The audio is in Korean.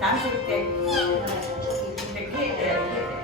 30대. 이렇게 해야 돼.